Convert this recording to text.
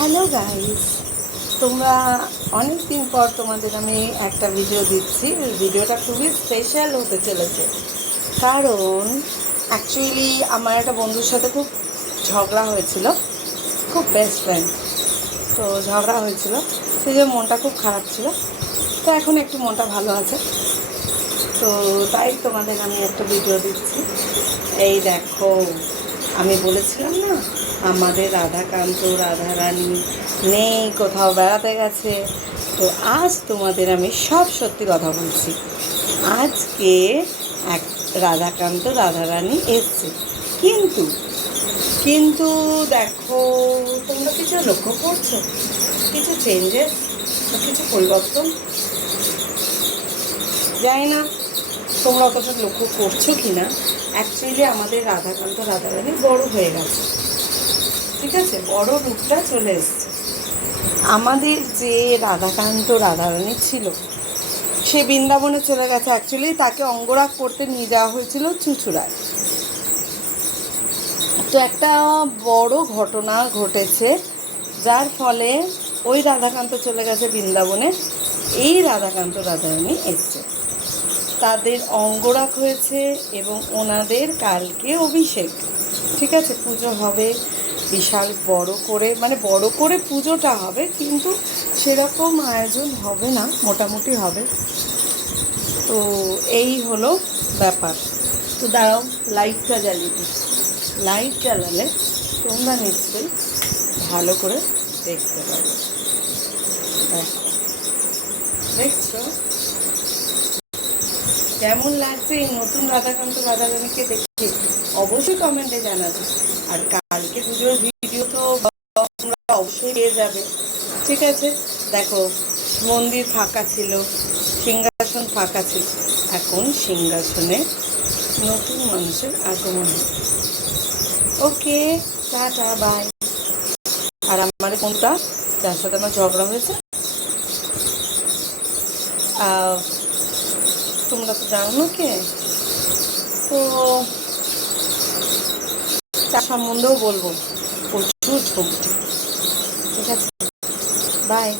Hello guys, তোমরা অনেক দিন পর তোমাদের আমি একটা ভিডিও দিচ্ছি। ভিডিওটা খুবই স্পেশাল হতে চলেছে, কারণ অ্যাকচুয়ালি আমার একটা বন্ধুর সাথে খুব ঝগড়া হয়েছিল, খুব বেস্ট ফ্রেন্ড। তো ঝগড়া হয়েছিল, সেই জন্য মনটা খুব খারাপ ছিল। তো এখন একটু মনটা ভালো আছে, তো তাই তোমাদের আমি একটা ভিডিও দিচ্ছি। এই দেখো, আমি বলেছিলাম না আমাদের রাধাকান্ত রাধারানী নেই, কোথাও বেড়াতে গেছে। তো আজ তোমাদের আমি সব সত্যি কথা বলছি। আজকে এক রাধাকান্ত রাধারানী এসছে, কিন্তু কিন্তু দেখো, তোমরা কিছু লক্ষ্য করছো? কিছু চেঞ্জেস, কিছু পরিবর্তন? জানি না তোমরা অতটা লক্ষ্য করছো কি না। অ্যাকচুয়ালি আমাদের রাধাকান্ত রাধারানী বড় হয়ে গেছে, ঠিক আছে, বড় রূপটা চলে এসছে। আমাদের যে রাধাকান্ত রাধারানী ছিল, সে বৃন্দাবনে চলে গেছে। অ্যাকচুয়ালি তাকে অঙ্গরাগ করতে নিয়ে যাওয়া হয়েছিল চুঁচুড়ায়। তো একটা বড় ঘটনা ঘটেছে, যার ফলে ওই রাধাকান্ত চলে গেছে বৃন্দাবনে, এই রাধাকান্ত রাধারানী এসছে। তাদের অঙ্গরাগ হয়েছে এবং ওনাদের কালকে অভিষেক, ঠিক আছে, পুজো হবে বিশাল বড় করে, মানে বড় করে পুজোটা হবে, কিন্তু সেরকম আয়োজন হবে না, মোটামুটি হবে। তো এই হলো ব্যাপার। তো দাঁড়াও, লাইটটা জ্বালিয়ে দিই। লাইট জ্বালালে তোমরা নিশ্চয়ই ভালো করে দেখতে পাবে। দেখো, দেখছো কেমন লাগছে এই নতুন রাধাকান্ত রাধারানীকে দেখে? অবশ্যই কমেন্টে জানাবে। আর কালকে পুজোর ভিডিও তো তোমরা অবশ্যই পেয়ে যাবে, ঠিক আছে। দেখো, মন্দির ফাঁকা ছিল, সিংহাসন ফাঁকা ছিল, এখন সিংহাসনে নতুন মানুষের আগমন হচ্ছে। ওকে, টাটা, বাই। আর আমার কোনটা, যার সাথে আমার ঝগড়া হয়েছে, তোমরা তো জানো না কে, তো তার সম্বন্ধেও বলবো, প্রচুর ছবি, ঠিক আছে, বাই।